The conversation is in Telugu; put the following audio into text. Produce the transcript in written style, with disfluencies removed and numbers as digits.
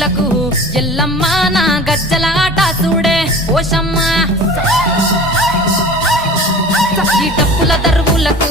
దరువులకు ఎల్లమ్మ నా గజ్జల ఆట చూడే ఓషమ్మ ఈ డప్పుల దరువులకు